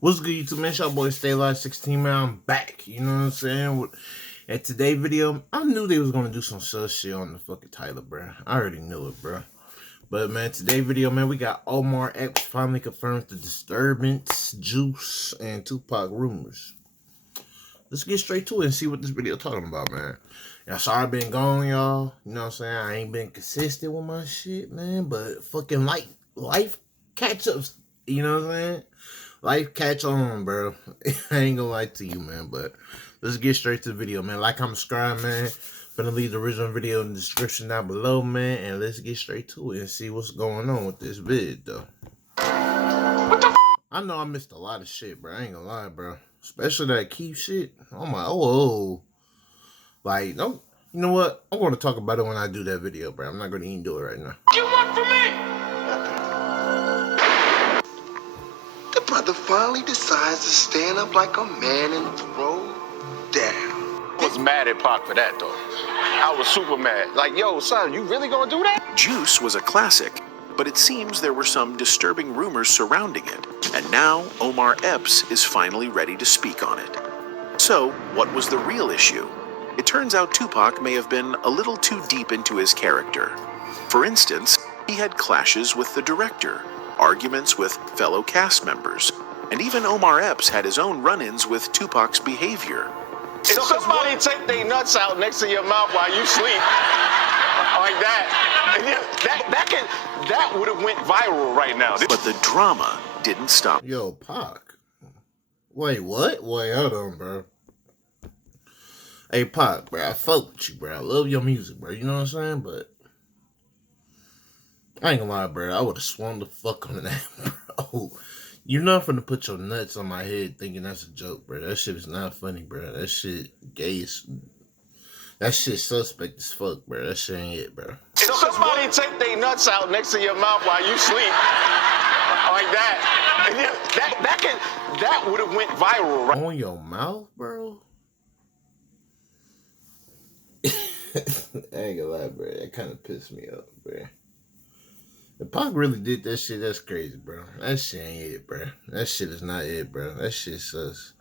What's good, YouTube, man? It's your boy Stay Alive 16, man. I'm back. You know what I'm saying? At today's video, I knew they was gonna do some sus shit on the fucking title, bro. I already knew it, bro. But man, today's video, man, we got Omar Epps finally confirms the Disturbance, Juice, and Tupac rumors. Let's get straight to it and see what this video talking about, man. Y'all sorry I've been gone, y'all. You know what I'm saying? I ain't been consistent with my shit, man. But fucking life catch-ups, you know what I'm saying? Life catch on, bro. I ain't gonna lie to you, man. But let's get straight to the video, man. Like, comment, subscribe, man. Gonna leave the original video in the description down below, man. And let's get straight to it and see what's going on with this vid, though. What the I know I missed a lot of shit, bro. I ain't gonna lie, bro. Especially that Keith shit. Oh my, like, no, you know what? I'm gonna talk about it when I do that video, bro. I'm not gonna even do it right now. What you want from me? The brother finally decides to stand up like a man and throw down. I was mad at Pac for that, though. I was super mad. Like, yo, son, you really gonna do that? Juice was a classic, but it seems there were some disturbing rumors surrounding it, and now Omar Epps is finally ready to speak on it. So, what was the real issue? It turns out Tupac may have been a little too deep into his character. For instance, he had clashes with the director, arguments with fellow cast members, and even Omar Epps had his own run-ins with Tupac's behavior. If somebody take their nuts out next to your mouth while you sleep, like that would have went viral right now. But the drama didn't stop. Yo, Pac. Wait, what? Wait, hold on, bro. Hey, Pac, bro, I fuck with you, bro. I love your music, bro. You know what I'm saying? But I ain't gonna lie, bro. I would have swung the fuck on that, bro. You're not finna put your nuts on my head thinking that's a joke, bro. That shit is not funny, bro. That shit gay as... That shit suspect as fuck, bro. That shit ain't it, bro. If somebody take their nuts out next to your mouth while you sleep, like that would have went viral, right? On your mouth, bro? I ain't gonna lie, bro. That kind of pissed me off, bro. If Pac really did that shit, that's crazy, bro. That shit ain't it, bro. That shit is not it, bro. That shit sus.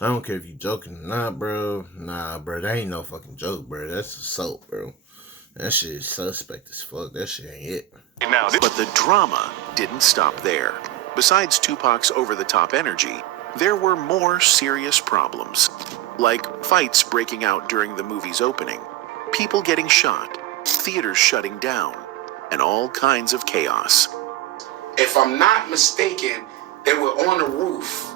I don't care if you joking or not, bro. Nah, bro. That ain't no fucking joke, bro. That's assault, bro. That shit is suspect as fuck. That shit ain't it. But the drama didn't stop there. Besides Tupac's over-the-top energy, there were more serious problems. Like fights breaking out during the movie's opening, people getting shot, theaters shutting down, and all kinds of chaos. If I'm not mistaken, they were on the roof,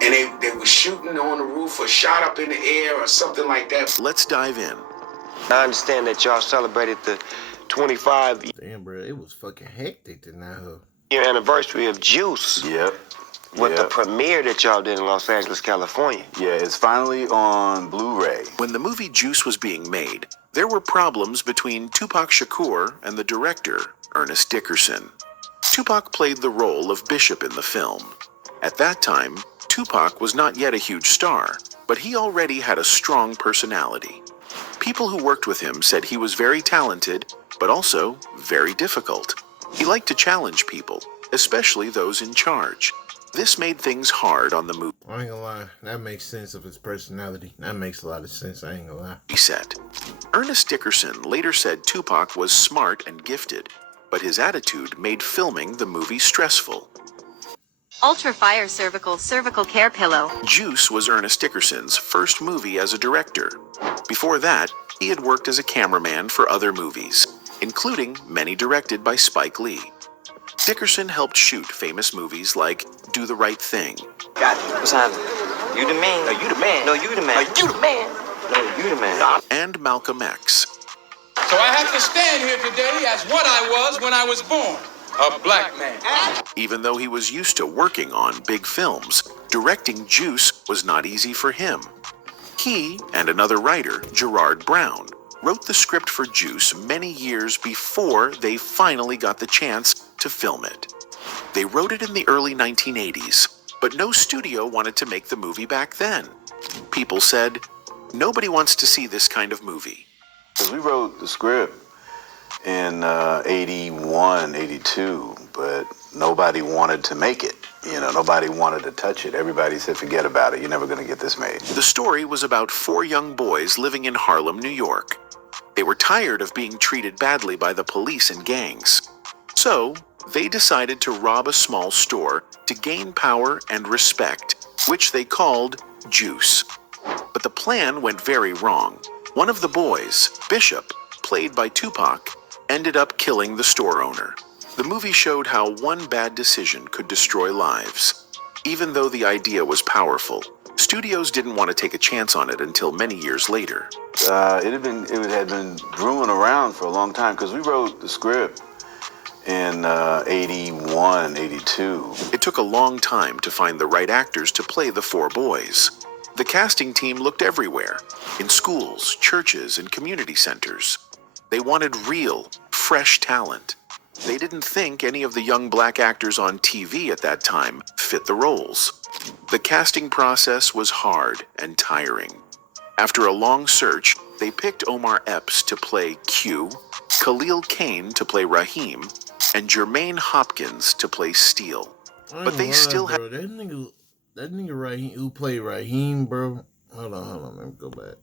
and they were shooting on the roof or shot up in the air or something like that. Let's dive in. I understand that y'all celebrated the 25 Damn, bro. It was fucking hectic tonight, huh? year anniversary of Juice. Yep. With the premiere that y'all did in Los Angeles, California. Yeah, it's finally on Blu-ray. When the movie Juice was being made, there were problems between Tupac Shakur and the director, Ernest Dickerson. Tupac played the role of Bishop in the film. At that time, Tupac was not yet a huge star, but he already had a strong personality. People who worked with him said he was very talented, but also very difficult. He liked to challenge people, especially those in charge. This made things hard on the movie. I ain't gonna lie. That makes sense of his personality. That makes a lot of sense. I ain't gonna lie. Set. Ernest Dickerson later said Tupac was smart and gifted, but his attitude made filming the movie stressful. Ultra Fire Cervical Care Pillow. Juice was Ernest Dickerson's first movie as a director. Before that, he had worked as a cameraman for other movies, including many directed by Spike Lee. Dickerson helped shoot famous movies like Do the Right Thing. Got you. What's happening? You the man. No, you the man. No, you the man. No, you the man. No, you the man. And Malcolm X. So I have to stand here today as what I was when I was born, a black man. Even though he was used to working on big films, directing Juice was not easy for him. He and another writer, Gerard Brown, wrote the script for Juice many years before they finally got the chance to film it. They wrote it in the early 1980s, but no studio wanted to make the movie back then. People said, nobody wants to see this kind of movie. We wrote the script in 81, 82, but nobody wanted to make it. You know, nobody wanted to touch it. Everybody said, forget about it. You're never going to get this made. The story was about 4 young boys living in Harlem, New York. They were tired of being treated badly by the police and gangs. So, they decided to rob a small store to gain power and respect, which they called Juice. But the plan went very wrong. One of the boys, Bishop, played by Tupac, ended up killing the store owner. The movie showed how one bad decision could destroy lives. Even though the idea was powerful, studios didn't want to take a chance on it until many years later. It had been brewing around for a long time because we wrote the script in 81, 82. It took a long time to find the right actors to play the 4 boys. The casting team looked everywhere, in schools, churches, and community centers. They wanted real, fresh talent. They didn't think any of the young black actors on TV at that time fit the roles. The casting process was hard and tiring. After a long search, they picked Omar Epps to play Q, Khalil Kane to play Raheem, and Jermaine Hopkins to play Steele. But they still had... That nigga Raheem, who played Raheem, bro. Hold on, let me go back.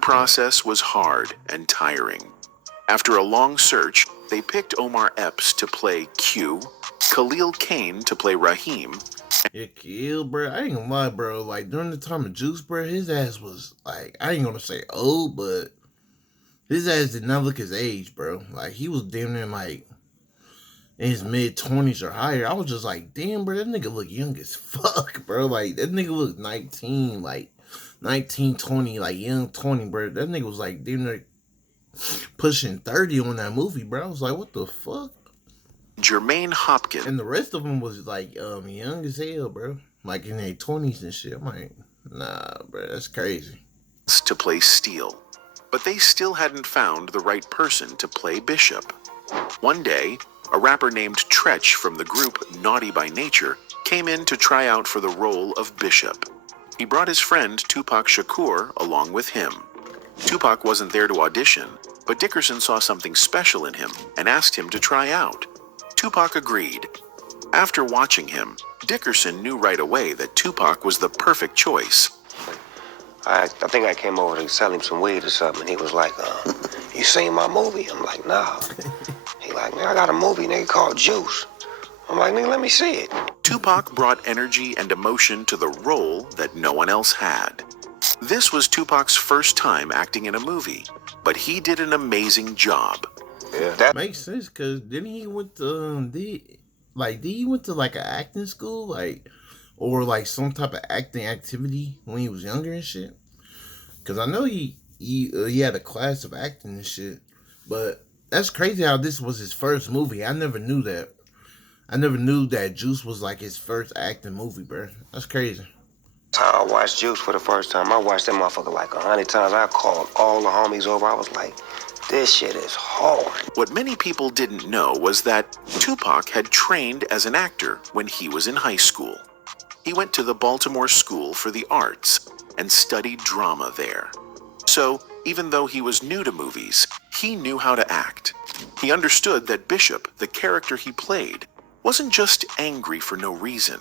Process was hard and tiring. After a long search, they picked Omar Epps to play Q, Khalil Kane to play Raheem. Yeah, Kill, bro. I ain't gonna lie, bro. Like, during the time of Juice, bro, his ass was, like, I ain't gonna say old, but his ass did not look his age, bro. Like, he was damn near, like, in his mid-20s or higher. I was just like, damn, bro, that nigga look young as fuck, bro. Like, that nigga look 19, like, 19, 20, like, young 20, bro. That nigga was, like, damn near pushing 30 on that movie, bro. I was like, what the fuck? Jermaine Hopkins. And the rest of them was, like, young as hell, bro. Like, in their 20s and shit. I'm like, nah, bro, that's crazy. To play Steele. But they still hadn't found the right person to play Bishop. One day, a rapper named Tretch from the group Naughty by Nature came in to try out for the role of Bishop. He brought his friend Tupac Shakur along with him. Tupac wasn't there to audition, but Dickerson saw something special in him and asked him to try out. Tupac agreed. After watching him, Dickerson knew right away that Tupac was the perfect choice. I think I came over to sell him some weed or something, and he was like, you seen my movie? I'm like, nah. He like, man, I got a movie, nigga, called Juice. I'm like, nigga, let me see it. Tupac brought energy and emotion to the role that no one else had. This was Tupac's first time acting in a movie, but he did an amazing job. Yeah, that makes sense, because didn't he went to, did he went to, like, an acting school, like, or, like, some type of acting activity when he was younger and shit? Because I know he had a class of acting and shit, but that's crazy how this was his first movie. I never knew that. I never knew that Juice was, like, his first acting movie, bro. That's crazy. I watched Juice for the first time. I watched that motherfucker like 100 times. I called all the homies over. I was like, this shit is hard. What many people didn't know was that Tupac had trained as an actor when he was in high school. He went to the Baltimore School for the Arts and studied drama there. So, even though he was new to movies, he knew how to act. He understood that Bishop, the character he played, wasn't just angry for no reason.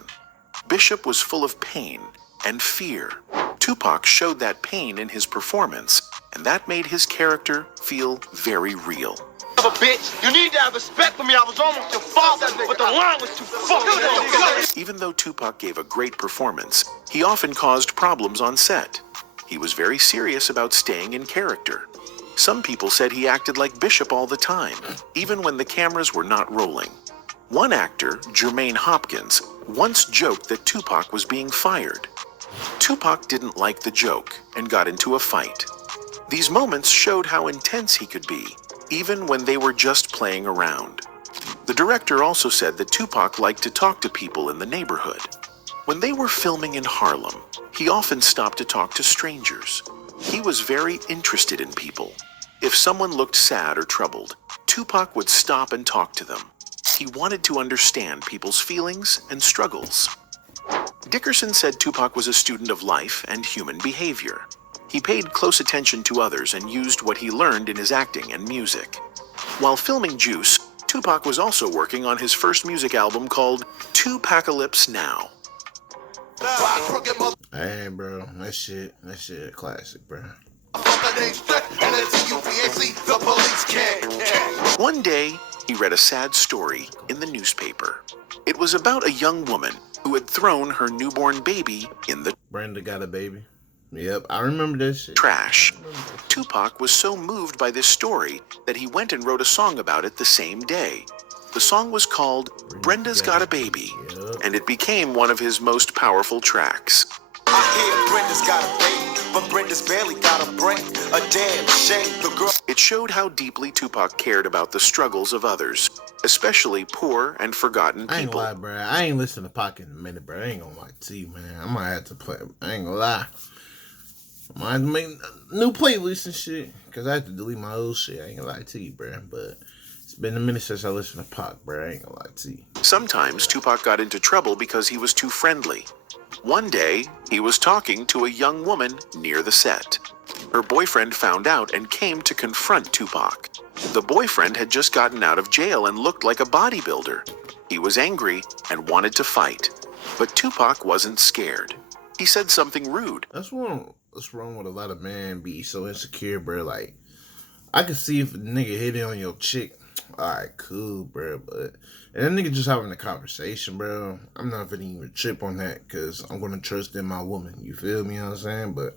Bishop was full of pain and fear. Tupac showed that pain in his performance, and that made his character feel very real. Bitch, you need to have respect for me. I was almost your father, but the line was too fucking. Even though Tupac gave a great performance, he often caused problems on set. He was very serious about staying in character. Some people said he acted like Bishop all the time, even when the cameras were not rolling. One actor, Jermaine Hopkins, once joked that Tupac was being fired. Tupac didn't like the joke and got into a fight. These moments showed how intense he could be, even when they were just playing around. The director also said that Tupac liked to talk to people in the neighborhood. When they were filming in Harlem, he often stopped to talk to strangers. He was very interested in people. If someone looked sad or troubled, Tupac would stop and talk to them. He wanted to understand people's feelings and struggles. Dickerson said Tupac was a student of life and human behavior. He paid close attention to others and used what he learned in his acting and music. While filming Juice, Tupac was also working on his first music album called Tupacalypse Now. Hey, bro, that shit a classic, bro. One day, he read a sad story in the newspaper. It was about a young woman who had thrown her newborn baby in the Brenda got a baby. Yep, I remember that shit. trash. Tupac was so moved by this story that he went and wrote a song about it the same day. The song was called Brenda's Got a Baby, and it became one of his most powerful tracks. I hear Brenda's got a baby, but Brenda's barely got a brain. A damn shame, the girl. It showed how deeply Tupac cared about the struggles of others, especially poor and forgotten I ain't people. gonna lie, bro. I ain't listened to Pac in a minute, bro. I ain't gonna lie to you, man. I might have to play. I ain't gonna lie. I might have to make new playlists and shit, because I have to delete my old shit. I ain't gonna lie to you, bro. But it's been a minute since I listened to Pac, bro. I ain't gonna lie to you. Sometimes Tupac got into trouble because he was too friendly. One day, he was talking to a young woman near the set. Her boyfriend found out and came to confront Tupac. The boyfriend had just gotten out of jail and looked like a bodybuilder. He was angry and wanted to fight, but Tupac wasn't scared. He said something rude. That's wrong. What's wrong with a lot of men be so insecure, bro? Like, I can see if a nigga hit it on your chick. Alright, cool, bro. But and that nigga just having a conversation, bro. I'm not gonna even trip on that because I'm gonna trust in my woman. You feel me? You know what I'm saying? But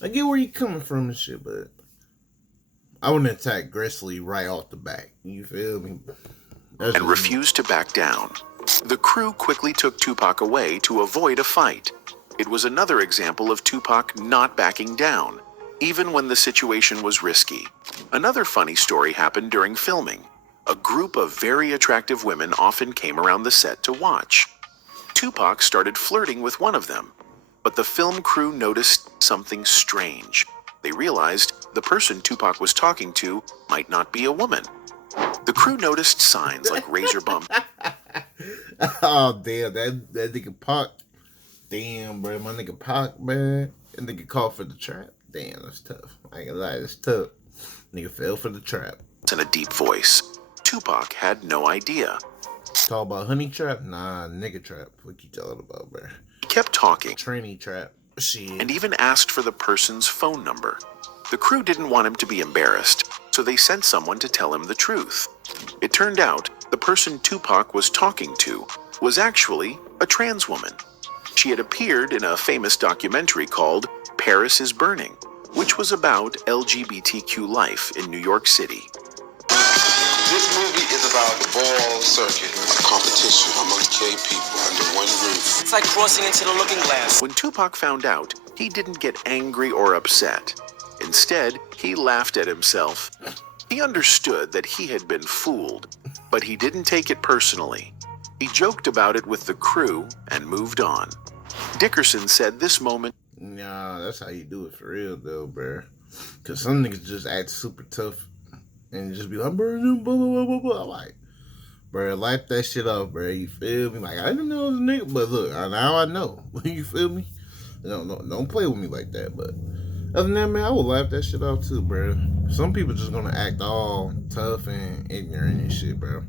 I get where you coming from and shit, but I wouldn't attack Gressley right off the bat. You feel me? And refused to back down. The crew quickly took Tupac away to avoid a fight. It was another example of Tupac not backing down, even when the situation was risky. Another funny story happened during filming. A group of very attractive women often came around the set to watch. Tupac started flirting with one of them, but the film crew noticed something strange. They realized the person Tupac was talking to might not be a woman. The crew noticed signs like razor bump. Oh, damn. That nigga Pac. Damn, bro. My nigga Pac, man. That nigga called for the trap. Damn, that's tough. I ain't gonna lie, that's tough. Nigga fell for the trap. In a deep voice. Tupac had no idea. Talk about honey trap? Nah, nigga trap. What you talking about, bro? He kept talking. Tranny trap. Shit. And even asked for the person's phone number. The crew didn't want him to be embarrassed, so they sent someone to tell him the truth. It turned out the person Tupac was talking to was actually a trans woman. She had appeared in a famous documentary called Paris is Burning, which was about LGBTQ life in New York City. This movie is about the ball circuit. It's a competition among gay people under one roof. It's like crossing into the looking glass. When Tupac found out, he didn't get angry or upset. Instead, he laughed at himself. He understood that he had been fooled, but he didn't take it personally. He joked about it with the crew and moved on. Dickerson said this moment... Nah, that's how you do it for real, though, bro. Because some niggas just act super tough and just be like, bro, blah, blah, blah, blah, blah. Like, bro, light that shit off, bro. You feel me? Like, I didn't know it was a nigga, but look, now I know. You feel me? Don't play with me like that, but other than that, man, I would laugh that shit off too, bro. Some people just gonna act all tough and ignorant and shit, bro.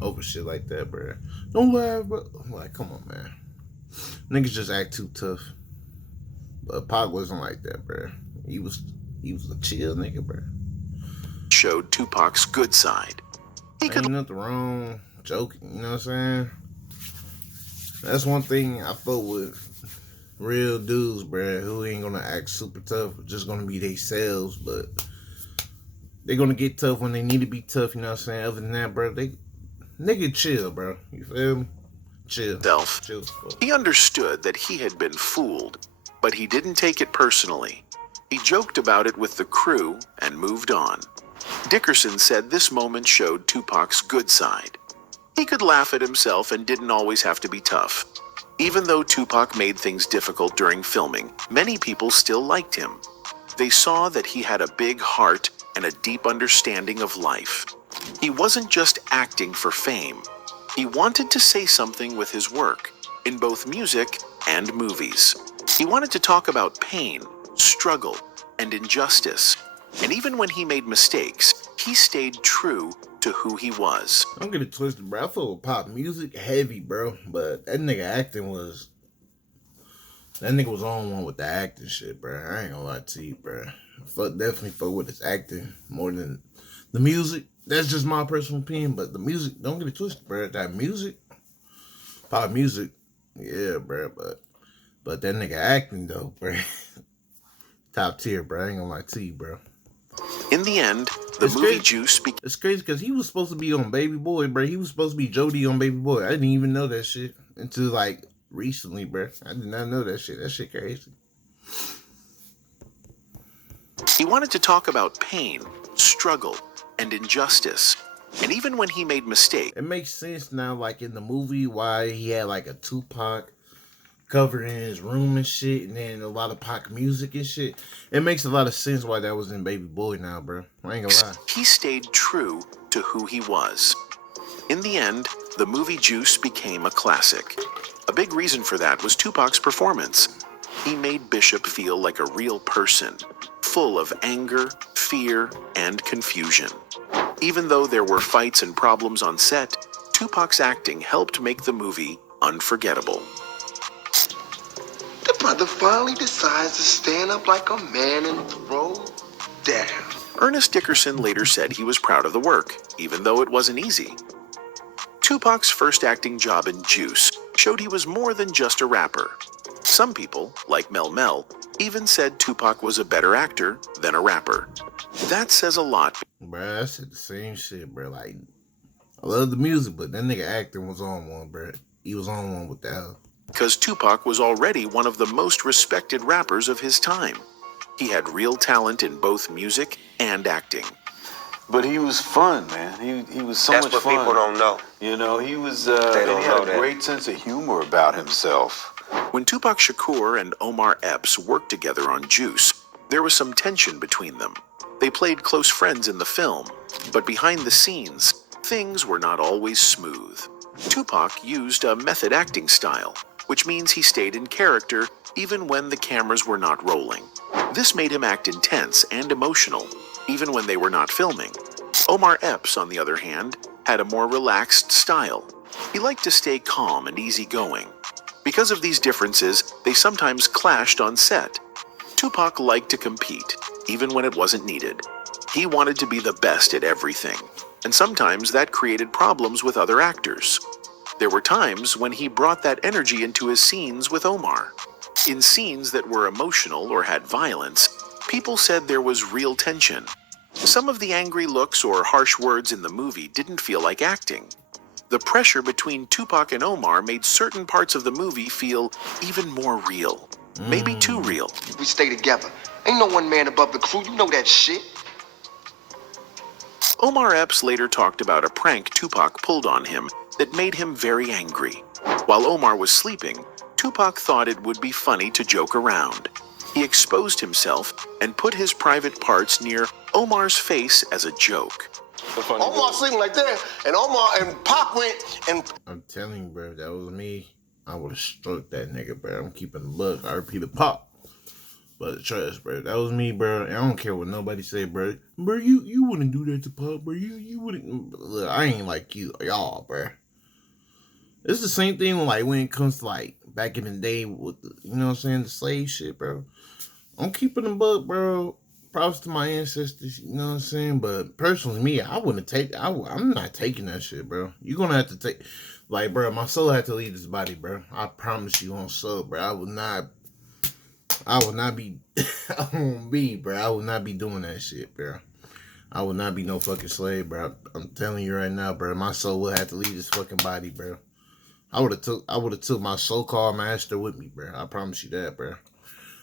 Over shit like that, bro. Don't laugh, bro. I'm like, come on, man. Niggas just act too tough. But Pac wasn't like that, bro. He was a chill nigga, bro. Showed Tupac's good side. Ain't nothing wrong joking, you know what I'm saying? That's one thing I fuck with real dudes, bro, who ain't gonna act super tough, just gonna be themselves, but they're gonna get tough when they need to be tough, you know what I'm saying? Other than that, bro, nigga chill, bro. You feel me? Chill. Chill. He understood that he had been fooled, but he didn't take it personally. He joked about it with the crew and moved on. Dickerson said this moment showed Tupac's good side. He could laugh at himself and didn't always have to be tough. Even though Tupac made things difficult during filming, many people still liked him. They saw that he had a big heart and a deep understanding of life. He wasn't just acting for fame. He wanted to say something with his work, in both music and movies. He wanted to talk about pain, struggle, and injustice. And even when he made mistakes, he stayed true to to who he was. Don't get it twisted, bro. I fuck with pop music heavy, bro. But that nigga acting was... That nigga was on one with the acting shit, bro. I ain't gonna lie to you, bro. Definitely fuck with his acting more than the music. That's just my personal opinion. But the music, don't get it twisted, bro. That music, pop music, yeah, bro. But that nigga acting, though, bro. Top tier, bro. I ain't gonna lie to you, bro. In the end, the movie Juice became... It's crazy because he was supposed to be on Baby Boy, bro. He was supposed to be Jody on Baby Boy. I didn't even know that shit until, like, recently, bro. I did not know that shit. That shit crazy. He wanted to talk about pain, struggle, and injustice. And even when he made mistakes... It makes sense now, like, in the movie, why he had, like, a Tupac covered in his room and shit, and then a lot of Pac music and shit. It makes a lot of sense why that was in Baby Boy now, bro. I ain't gonna lie. He stayed true to who he was. In the end, the movie Juice became a classic. A big reason for that was Tupac's performance. He made Bishop feel like a real person, full of anger, fear, and confusion. Even though there were fights and problems on set, Tupac's acting helped make the movie unforgettable. The brother finally decides to stand up like a man and throw down. Ernest Dickerson later said he was proud of the work, even though it wasn't easy. Tupac's first acting job in Juice showed he was more than just a rapper. Some people, like Mel, even said Tupac was a better actor than a rapper. That says a lot. Bruh, I said the same shit, bro. Like, I love the music, but that nigga acting was on one, bro. He was on one with that. Because Tupac was already one of the most respected rappers of his time. He had real talent in both music and acting. But he was fun, man. He was so much fun. That's what people don't know. You know, he was, They don't and he had know a that. great sense of humor about himself. When Tupac Shakur and Omar Epps worked together on Juice, there was some tension between them. They played close friends in the film, but behind the scenes, things were not always smooth. Tupac used a method acting style, which means he stayed in character even when the cameras were not rolling. This made him act intense and emotional, even when they were not filming. Omar Epps, on the other hand, had a more relaxed style. He liked to stay calm and easygoing. Because of these differences, they sometimes clashed on set. Tupac liked to compete, even when it wasn't needed. He wanted to be the best at everything, and sometimes that created problems with other actors. There were times when he brought that energy into his scenes with Omar. In scenes that were emotional or had violence, people said there was real tension. Some of the angry looks or harsh words in the movie didn't feel like acting. The pressure between Tupac and Omar made certain parts of the movie feel even more real. Maybe too real. We stay together. Ain't no one man above the crew. You know that shit. Omar Epps later talked about a prank Tupac pulled on him that made him very angry. While Omar was sleeping, Tupac thought it would be funny to joke around. He exposed himself and put his private parts near Omar's face as a joke. Omar sleeping like that, and Omar and Pac went and... I'm telling you, bro, if that was me, I would have struck that nigga, bro. I'm keeping the look. I repeat the Pop. But trust, bro, that was me, bro. And I don't care what nobody say, bro. Bro, you wouldn't do that to Pop, bro. You wouldn't. Look, I ain't like y'all, bro. It's the same thing when it comes to like back in the day with the, you know what I'm saying, the slave shit, bro. I'm keeping them buck, bro. Props to my ancestors, you know what I'm saying? But personally, me, I wouldn't take. I'm not taking that shit, bro. You're gonna have to take, like, bro. My soul had to leave this body, bro. I promise you on soul, bro. I will not be. I won't be, bro. I will not be doing that shit, bro. I will not be no fucking slave, bro. I'm telling you right now, bro. My soul will have to leave this fucking body, bro. I would have took my so-called master with me, bro. I promise you that, bro.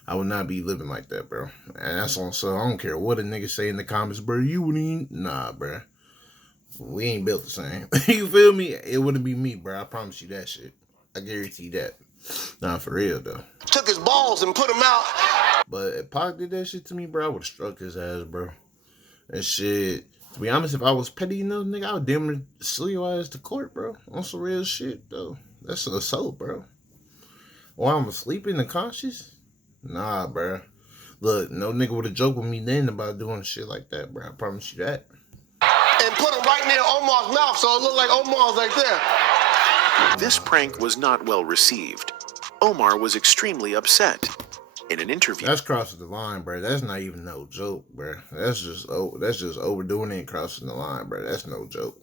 I would not be living like that, bro. And that's on so I don't care what a nigga say in the comments, bro. You wouldn't, nah, bro. We ain't built the same. You feel me? It wouldn't be me, bro. I promise you that shit. I guarantee that. Nah, for real though. took his balls and put him out. But if Pac did that shit to me, bro, I would have struck his ass, bro. And shit. To be honest, if I was petty enough, nigga, I would damn near sue your ass to court, bro. On some real shit, though. That's an assault, bro. While I'm sleeping and conscious? Nah, bro. Look, no nigga would have joked with me then about doing shit like that, bro. I promise you that. And and put them right near Omar's mouth so it looked like Omar's right there. This prank was not well received. Omar was extremely upset. In an interview, that's crossing the line, bro. That's not even no joke, bro. That's just overdoing it and crossing the line, bro. That's no joke.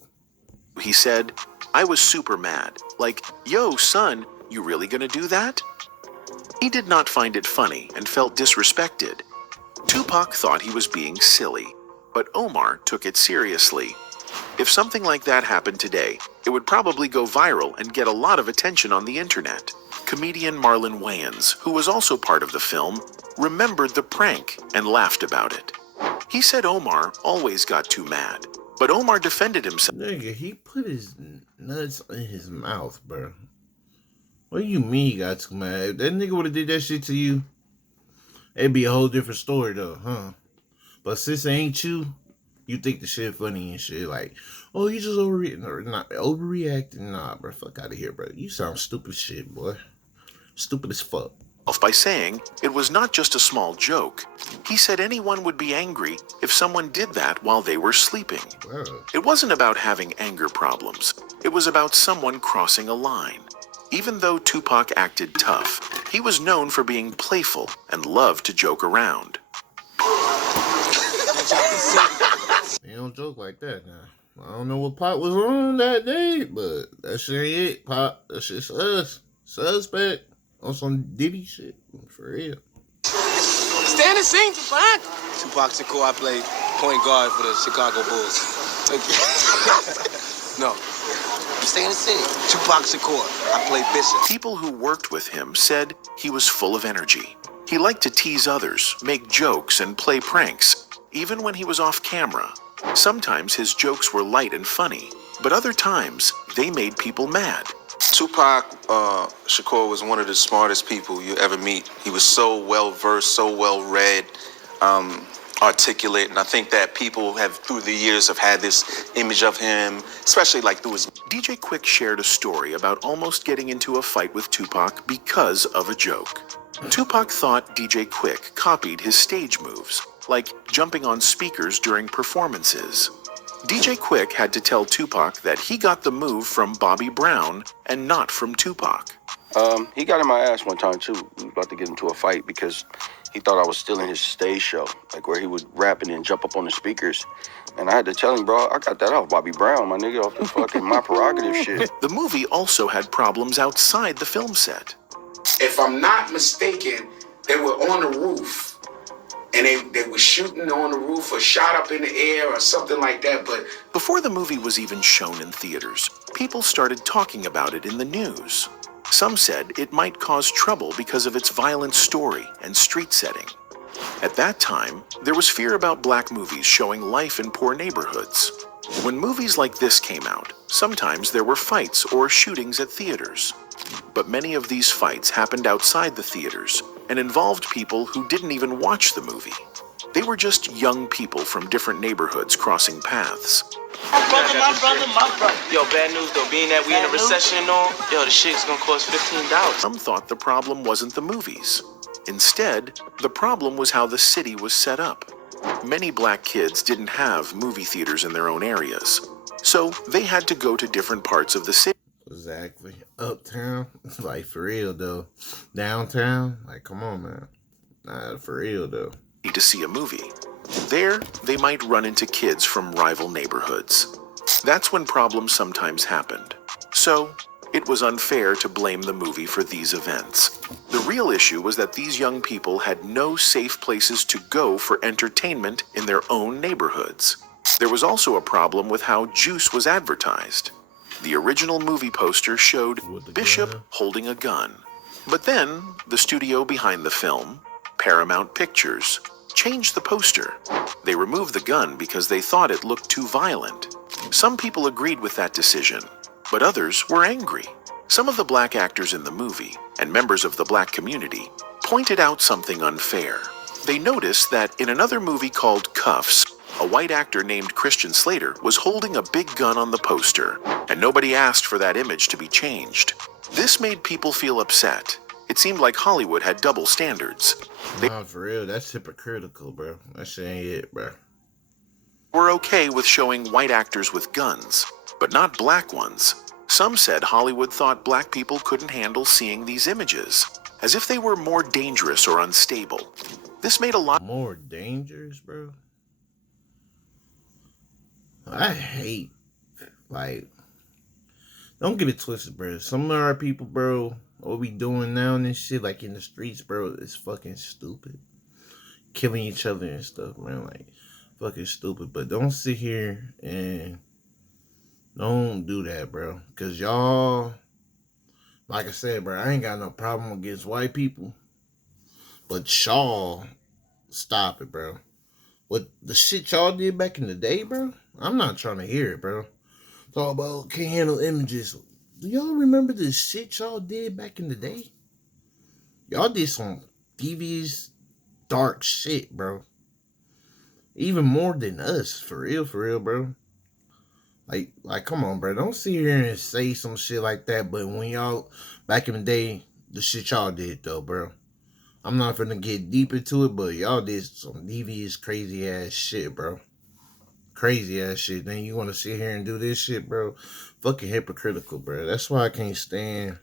he said, "I was super mad. Like, yo, son, you really gonna do that?" He did not find it funny and felt disrespected. Tupac thought he was being silly, but Omar took it seriously. If something like that happened today, it would probably go viral and get a lot of attention on the internet. Comedian Marlon Wayans, who was also part of the film, remembered the prank and laughed about it. He said Omar always got too mad, but Omar defended himself. Nigga, he put his nuts in his mouth, bro. What do you mean he got too mad? If that nigga would have did that shit to you, it'd be a whole different story though, huh? But since it ain't you, you think the shit funny and shit. Like, oh, you just overreacting. Nah, bro, fuck out of here, bro. You sound stupid shit, boy. Stupid as fuck. By saying it was not just a small joke. He said anyone would be angry if someone did that while they were sleeping. Wow. It wasn't about having anger problems. It was about someone crossing a line. Even though Tupac acted tough, he was known for being playful and loved to joke around. You don't joke like that now. I don't know what Pop was on that day, but that shit ain't it, Pop. That shit's us. Suspect. On some Diddy shit. For real. Stand and sing, Tupac. Tupac Shakur, I played point guard for the Chicago Bulls. No. Stand and sing. Tupac Shakur, I played Bishop. People who worked with him said he was full of energy. He liked to tease others, make jokes, and play pranks, even when he was off camera. Sometimes his jokes were light and funny, but other times they made people mad. Tupac Shakur was one of the smartest people you ever meet. He was so well-versed, so well-read, articulate, and I think that people have, through the years, have had this image of him, especially like through his... DJ Quick shared a story about almost getting into a fight with Tupac because of a joke. Tupac thought DJ Quick copied his stage moves, like jumping on speakers during performances. DJ Quick had to tell Tupac that he got the move from Bobby Brown and not from Tupac. He got in my ass one time too. We were about to get into a fight because he thought I was stealing his stage show, like where he would rap and then jump up on the speakers. And I had to tell him, bro, I got that off Bobby Brown, my nigga, off the fucking My Prerogative shit. The movie also had problems outside the film set. If I'm not mistaken, they were on the roof. And they were shooting on the roof or shot up in the air or something like that, but... Before the movie was even shown in theaters, people started talking about it in the news. Some said it might cause trouble because of its violent story and street setting. At that time, there was fear about black movies showing life in poor neighborhoods. When movies like this came out, sometimes there were fights or shootings at theaters. But many of these fights happened outside the theaters and involved people who didn't even watch the movie. They were just young people from different neighborhoods crossing paths. My brother. Yo, bad news though, being that we in a recession and all, yo, the shit's gonna cost $15. Some thought the problem wasn't the movies. Instead, the problem was how the city was set up. Many black kids didn't have movie theaters in their own areas, so they had to go to different parts of the city. Exactly. Uptown, like for real though. Downtown, like come on, man. Nah, for real though. To see a movie. There, they might run into kids from rival neighborhoods. That's when problems sometimes happened. So, it was unfair to blame the movie for these events. The real issue was that these young people had no safe places to go for entertainment in their own neighborhoods. There was also a problem with how Juice was advertised. The original movie poster showed Bishop holding a gun. But then, the studio behind the film, Paramount Pictures, changed the poster. They removed the gun because they thought it looked too violent. Some people agreed with that decision, but others were angry. Some of the black actors in the movie, and members of the black community, pointed out something unfair. They noticed that in another movie called Cuffs, a white actor named Christian Slater was holding a big gun on the poster, and nobody asked for that image to be changed. This made people feel upset. It seemed like Hollywood had double standards. Nah, for real, that's hypocritical, bro. That shit ain't it, bro. were okay with showing white actors with guns, but not black ones. Some said Hollywood thought black people couldn't handle seeing these images, as if they were more dangerous or unstable. This made a lot more dangerous, bro. I hate, like, don't get it twisted, bro. Some of our people, bro, what we doing now and this shit, like in the streets, bro, is fucking stupid. Killing each other and stuff, man, like, fucking stupid. But don't sit here and don't do that, bro. Because y'all, like I said, bro, I ain't got no problem against white people. But y'all, stop it, bro. What the shit y'all did back in the day, bro? I'm not trying to hear it, bro. Talk about can't handle images. Do y'all remember the shit y'all did back in the day? Y'all did some devious, dark shit, bro. Even more than us, for real, bro. Like, come on, bro. Don't sit here and say some shit like that. But when y'all, back in the day, the shit y'all did, though, bro. I'm not finna get deep into it, but y'all did some devious, crazy ass shit, bro. Crazy ass shit. Then you want to sit here and do this shit, bro? Fucking hypocritical, bro. That's why I can't stand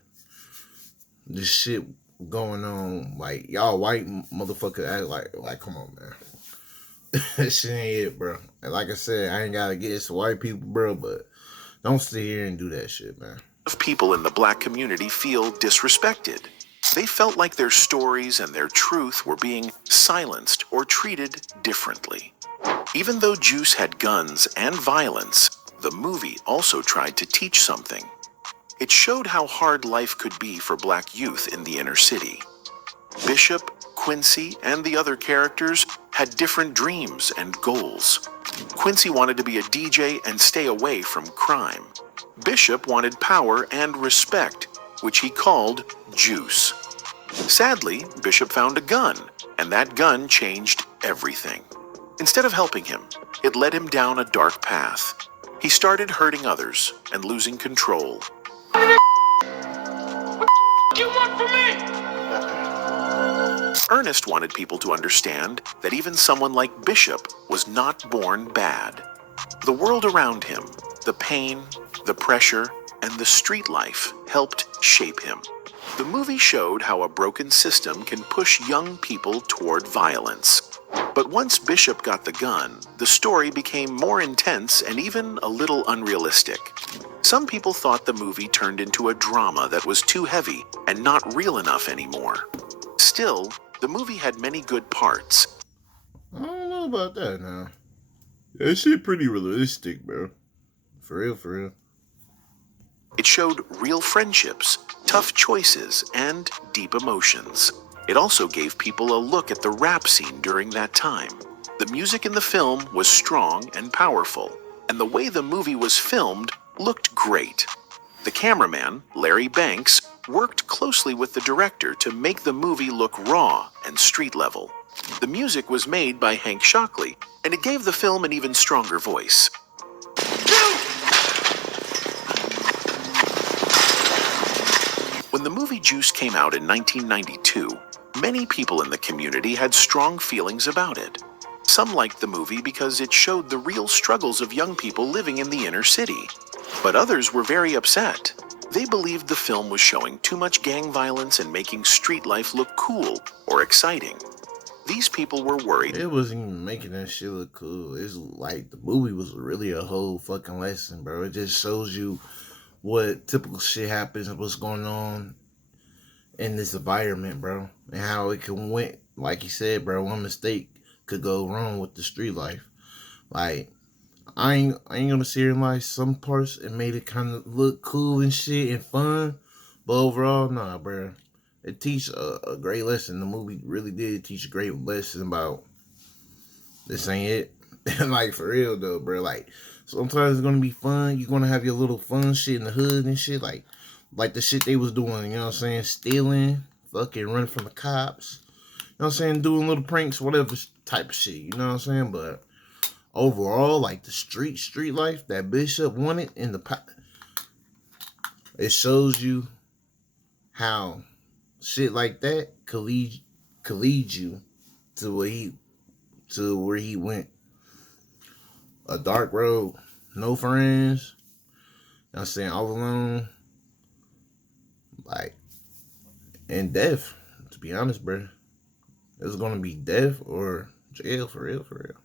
this shit going on. Like, y'all white motherfucker act like, come on, man. That shit ain't it, bro. And like I said, I ain't gotta get it to white people, bro, but don't sit here and do that shit, man. Of people in the black community feel disrespected. They felt like their stories and their truth were being silenced or treated differently. Even though Juice had guns and violence, the movie also tried to teach something. It showed how hard life could be for black youth in the inner city. Bishop, Quincy, and the other characters had different dreams and goals. Quincy wanted to be a DJ and stay away from crime. Bishop wanted power and respect, which he called Juice. Sadly, Bishop found a gun, and that gun changed everything. Instead of helping him, it led him down a dark path. He started hurting others and losing control. What you want from me? Ernest wanted people to understand that even someone like Bishop was not born bad. The world around him, the pain, the pressure, and the street life helped shape him. The movie showed how a broken system can push young people toward violence. But once Bishop got the gun, the story became more intense and even a little unrealistic. Some people thought the movie turned into a drama that was too heavy and not real enough anymore. Still, the movie had many good parts. I don't know about that now. That shit pretty realistic, bro. For real. It showed real friendships, tough choices, and deep emotions. It also gave people a look at the rap scene during that time. The music in the film was strong and powerful, and the way the movie was filmed looked great. The cameraman, Larry Banks, worked closely with the director to make the movie look raw and street level. The music was made by Hank Shockley, and it gave the film an even stronger voice. When the movie Juice came out in 1992, many people in the community had strong feelings about it. Some liked the movie because it showed the real struggles of young people living in the inner city. But others were very upset. They believed the film was showing too much gang violence and making street life look cool or exciting. These people were worried. It wasn't even making that shit look cool. It's like the movie was really a whole fucking lesson, bro. It just shows you what typical shit happens and what's going on in this environment, bro. And how it can went, like you said, bro, one mistake could go wrong with the street life. Like, I ain't gonna sit here and lie. Some parts it made it kind of look cool and shit and fun, but overall, nah, bro. It teach a great lesson. The movie really did teach a great lesson about this ain't it. And like, for real though, bro. Like, sometimes it's gonna be fun. You're gonna have your little fun shit in the hood and shit. Like the shit they was doing, you know what I'm saying? Stealing, fucking running from the cops. You know what I'm saying? Doing little pranks, whatever type of shit. You know what I'm saying? But overall, like the street life that Bishop wanted in the it shows you how shit like that could lead you to where he went. A Dark Road, No Friends. I'm saying All Alone, like, and death. To be honest, bro, it's gonna be death or jail for real, for real.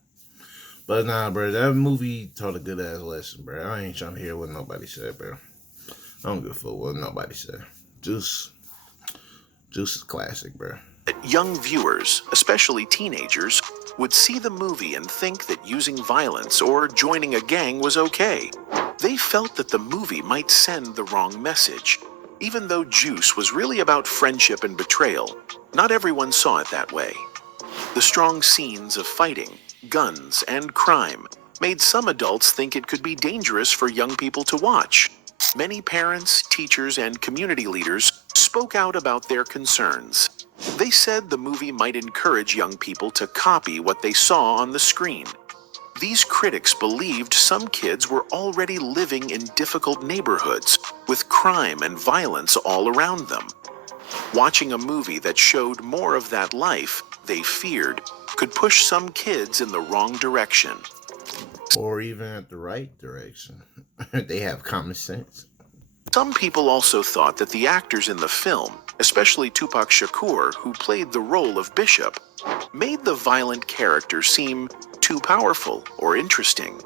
But nah, bro, that movie taught a good ass lesson, bro. I ain't trying to hear what nobody said, bro. I don't give a fuck what nobody said. Juice is classic, bro. Young viewers, especially teenagers, would see the movie and think that using violence or joining a gang was okay. They felt that the movie might send the wrong message. Even though Juice was really about friendship and betrayal, not everyone saw it that way. The strong scenes of fighting, guns, and crime made some adults think it could be dangerous for young people to watch. Many parents, teachers, and community leaders spoke out about their concerns. They said the movie might encourage young people to copy what they saw on the screen. These critics believed some kids were already living in difficult neighborhoods with crime and violence all around them. Watching a movie that showed more of that life, they feared, could push some kids in the wrong direction. Or even at the right direction. They have common sense. Some people also thought that the actors in the film, especially Tupac Shakur, who played the role of Bishop, made the violent character seem too powerful or interesting.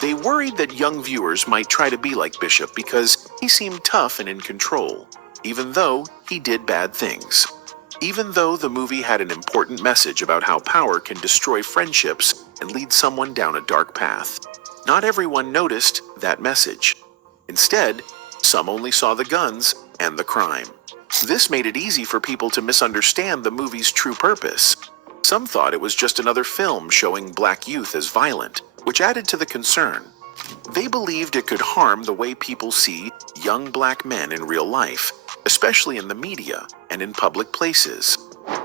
They worried that young viewers might try to be like Bishop because he seemed tough and in control, even though he did bad things. Even though the movie had an important message about how power can destroy friendships and lead someone down a dark path, not everyone noticed that message. Instead, some only saw the guns and the crime. This made it easy for people to misunderstand the movie's true purpose. Some thought it was just another film showing black youth as violent, which added to the concern. They believed it could harm the way people see young black men in real life, especially in the media and in public places.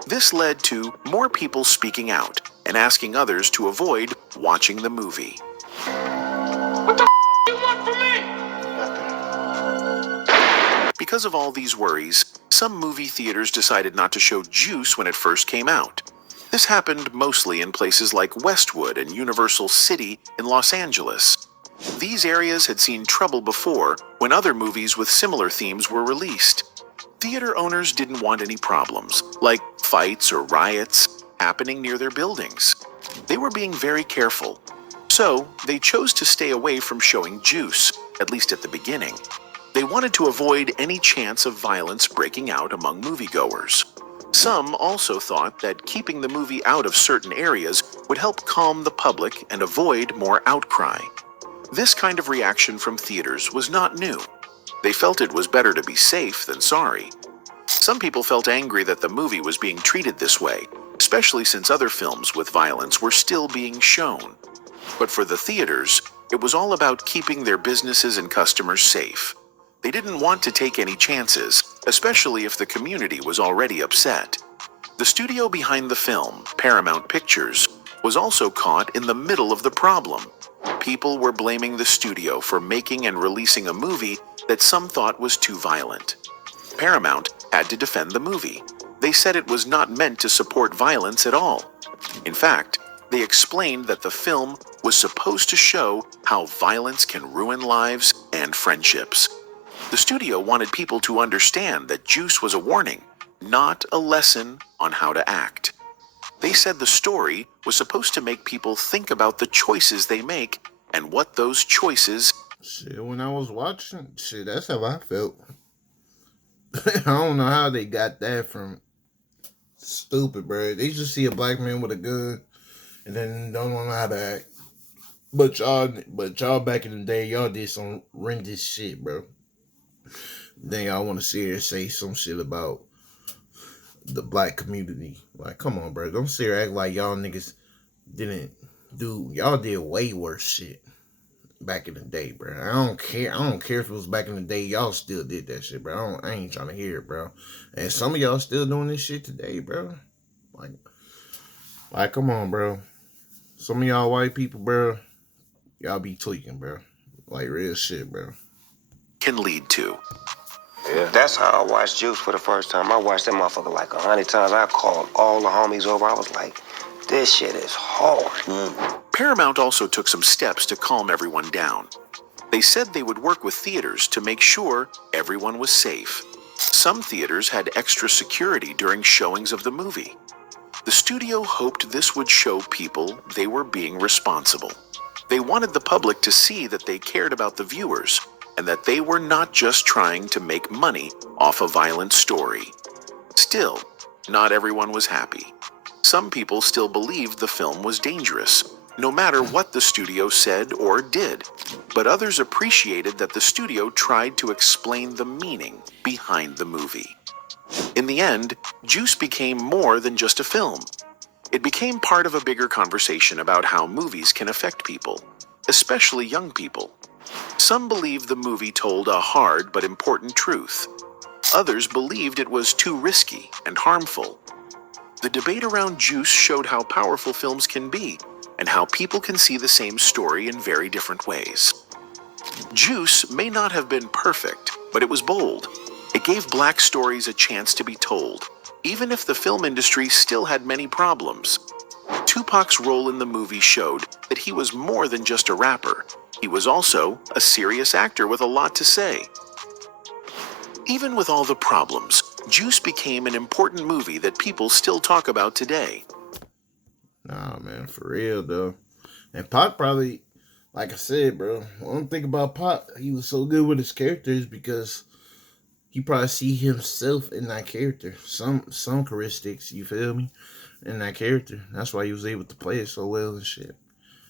This led to more people speaking out and asking others to avoid watching the movie. What the you want from me? Because of all these worries, some movie theaters decided not to show Juice when it first came out. This happened mostly in places like Westwood and Universal City in Los Angeles. These areas had seen trouble before when other movies with similar themes were released. Theater owners didn't want any problems, like fights or riots, happening near their buildings. They were being very careful. So, they chose to stay away from showing Juice, at least at the beginning. They wanted to avoid any chance of violence breaking out among moviegoers. Some also thought that keeping the movie out of certain areas would help calm the public and avoid more outcry. This kind of reaction from theaters was not new. They felt it was better to be safe than sorry. Some people felt angry that the movie was being treated this way, especially since other films with violence were still being shown. But for the theaters, it was all about keeping their businesses and customers safe. They didn't want to take any chances, especially if the community was already upset. The studio behind the film, Paramount Pictures, was also caught in the middle of the problem. People were blaming the studio for making and releasing a movie that some thought was too violent. Paramount had to defend the movie. They said it was not meant to support violence at all. In fact, they explained that the film was supposed to show how violence can ruin lives and friendships. The studio wanted people to understand that Juice was a warning, not a lesson on how to act. They said the story was supposed to make people think about the choices they make and what those choices... Shit, when I was watching, shit, that's how I felt. I don't know how they got that from stupid, bro. They just see a black man with a gun and then don't know how to act. But y'all back in the day, y'all did some horrendous shit, bro. Then y'all want to sit here and say some shit about the black community. Like, come on, bro. Don't sit here and act like y'all niggas didn't do... Y'all did way worse shit back in the day, bro. I don't care if it was back in the day. Y'all still did that shit, bro. I ain't trying to hear it, bro. And some of y'all still doing this shit today, bro. Like, come on, bro. Some of y'all white people, bro, y'all be tweaking, bro. Like, real shit, bro. Can lead to. Yeah, that's how I watched Juice for the first time. I watched that motherfucker like 100 times. I called all the homies over. I was like, this shit is hard. Paramount also took some steps to calm everyone down. They said they would work with theaters to make sure everyone was safe. Some theaters had extra security during showings of the movie. The studio hoped this would show people they were being responsible. They wanted the public to see that they cared about the viewers and that they were not just trying to make money off a violent story. Still, not everyone was happy. Some people still believed the film was dangerous, no matter what the studio said or did. But others appreciated that the studio tried to explain the meaning behind the movie. In the end, Juice became more than just a film. It became part of a bigger conversation about how movies can affect people, especially young people. Some believed the movie told a hard but important truth. Others believed it was too risky and harmful. The debate around Juice showed how powerful films can be and how people can see the same story in very different ways. Juice may not have been perfect, but it was bold. It gave black stories a chance to be told, even if the film industry still had many problems. Tupac's role in the movie showed that he was more than just a rapper. He was also a serious actor with a lot to say. Even with all the problems, Juice became an important movie that people still talk about today. Nah, man, for real, though. And Pac probably, like I said, bro, one thing about Pac, he was so good with his characters because he probably see himself in that character. Some characteristics, you feel me, in that character. That's why he was able to play it so well and shit.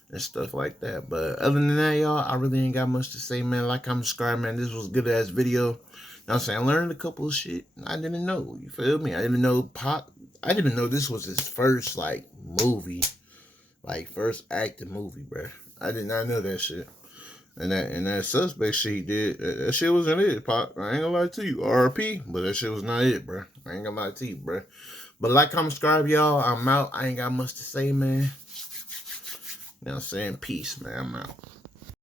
And stuff like that. But other than that, y'all, I really ain't got much to say, man. Like, I'm subscribed, man. This was a good-ass video. You know what I'm saying? I learned a couple of shit I didn't know. You feel me? I didn't know Pac. I didn't know this was his first, like, movie. Like, first acting movie, bro. I did not know that shit. And that suspect shit he did, that shit wasn't it, Pac. I ain't gonna lie to you. RP, but that shit was not it, bro. I ain't gonna lie to you, bro. But like, comment, subscribe, y'all. I'm out. I ain't got much to say, man. You know what I'm saying? Peace, man. I'm out.